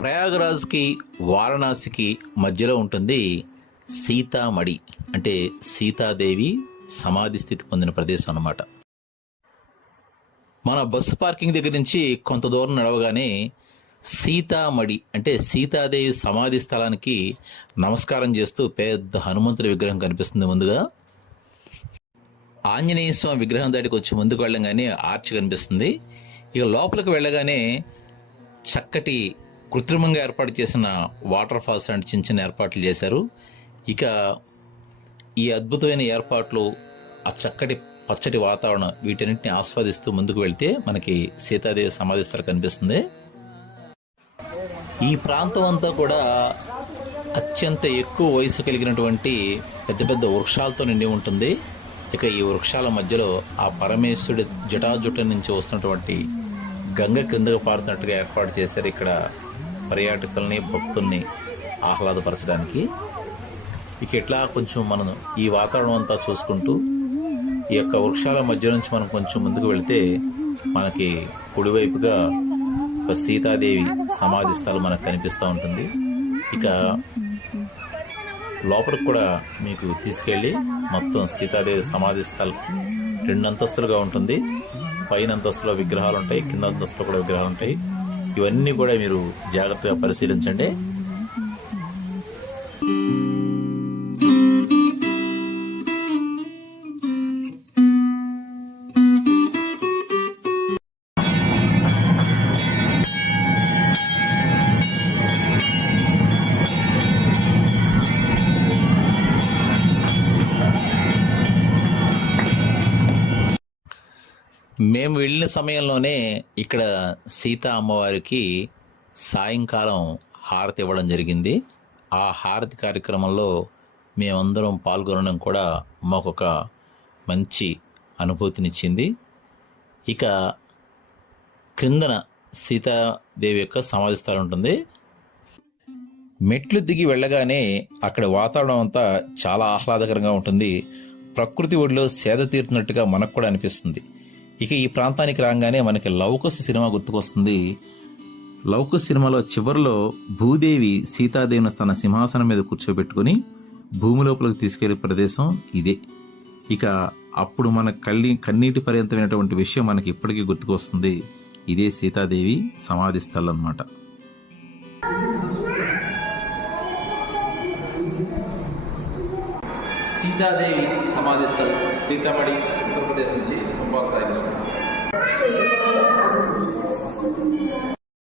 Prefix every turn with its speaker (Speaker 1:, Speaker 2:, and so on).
Speaker 1: ప్రయాగరాజ్కి వారణాసికి మధ్యలో ఉంటుంది సీతామడి అంటే సీతాదేవి సమాధి స్థితి పొందిన ప్రదేశం అన్నమాట. మన బస్సు పార్కింగ్ దగ్గర నుంచి కొంత దూరం నడవగానే సీతామడి అంటే సీతాదేవి సమాధి స్థలానికి నమస్కారం చేస్తూ పెద్ద హనుమంతుడి విగ్రహం కనిపిస్తుంది ముందుగా. ఆంజనేయ స్వామి విగ్రహం దాటికి వచ్చి ముందుకు వెళ్ళగానే ఆర్చ్ కనిపిస్తుంది. ఇక లోపలికి వెళ్ళగానే చక్కటి కృత్రిమంగా ఏర్పాటు చేసిన వాటర్ ఫాల్స్ లాంటి చిన్న చిన్న ఏర్పాట్లు చేశారు. ఇక ఈ అద్భుతమైన ఏర్పాట్లు ఆ చక్కటి పచ్చటి వాతావరణం వీటన్నిటిని ఆస్వాదిస్తూ ముందుకు వెళ్తే మనకి సీతాదేవి సమాధి స్థలం కనిపిస్తుంది. ఈ ప్రాంతం అంతా కూడా అత్యంత ఎక్కువ వయసు కలిగినటువంటి పెద్ద పెద్ద వృక్షాలతో నిండి ఉంటుంది. ఇక ఈ వృక్షాల మధ్యలో ఆ పరమేశ్వరుడి జటాజుట నుంచి వస్తున్నటువంటి గంగ క్రిందకు పారుతున్నట్టుగా ఏర్పాటు చేశారు ఇక్కడ పర్యాటకుల్ని భక్తుల్ని ఆహ్లాదపరచడానికి ఇక ఇట్లా కొంచెం మనం ఈ వాతావరణం అంతా చూసుకుంటూ ఈ యొక్క వృక్షాల మధ్య నుంచి మనం కొంచెం ముందుకు వెళితే మనకి కుడివైపుగా ఒక సీతాదేవి సమాధి స్థలం మనకు కనిపిస్తూ ఉంటుంది. ఇక లోపలికి కూడా మీకు తీసుకెళ్ళి మొత్తం సీతాదేవి సమాధి స్థలం రెండు అంతస్తులుగా ఉంటుంది. పైన అంతస్తులో విగ్రహాలు ఉంటాయి కింద అంతస్తులో కూడా విగ్రహాలు ఉంటాయి. ఇవన్నీ కూడా మీరు జాగ్రత్తగా పరిశీలించండి. మేము వెళ్ళిన సమయంలోనే ఇక్కడ సీతా అమ్మవారికి సాయంకాలం హారతి ఇవ్వడం జరిగింది. ఆ హారతి కార్యక్రమంలో మేమందరం పాల్గొనడం కూడా మాకొక మంచి అనుభూతినిచ్చింది. ఇక క్రిందన సీతాదేవి యొక్క సమాధి స్థలం ఉంటుంది. మెట్లు దిగి వెళ్ళగానే అక్కడ వాతావరణం అంతా చాలా ఆహ్లాదకరంగా ఉంటుంది. ప్రకృతి ఒడిలో సేద తీరుతున్నట్టుగా మనకు కూడా అనిపిస్తుంది. ఇక ఈ ప్రాంతానికి రాగానే మనకి లౌకస్ సినిమా గుర్తుకొస్తుంది. లౌకస్ సినిమాలో చివరిలో భూదేవి సీతాదేవిని తన సింహాసనం మీద కూర్చోబెట్టుకుని భూమి లోపలికి తీసుకెళ్ళే ప్రదేశం ఇదే. ఇక అప్పుడు మన కళ్ళి కన్నీటి పర్యంతమైనటువంటి విషయం మనకి ఇప్పటికీ గుర్తుకొస్తుంది. ఇదే సీతాదేవి సమాధి స్థలం అన్నమాట
Speaker 2: సీతాదేవి సమాధి స్థలం సీతామఢి ఉత్తరప్రదేశ్ నుంచి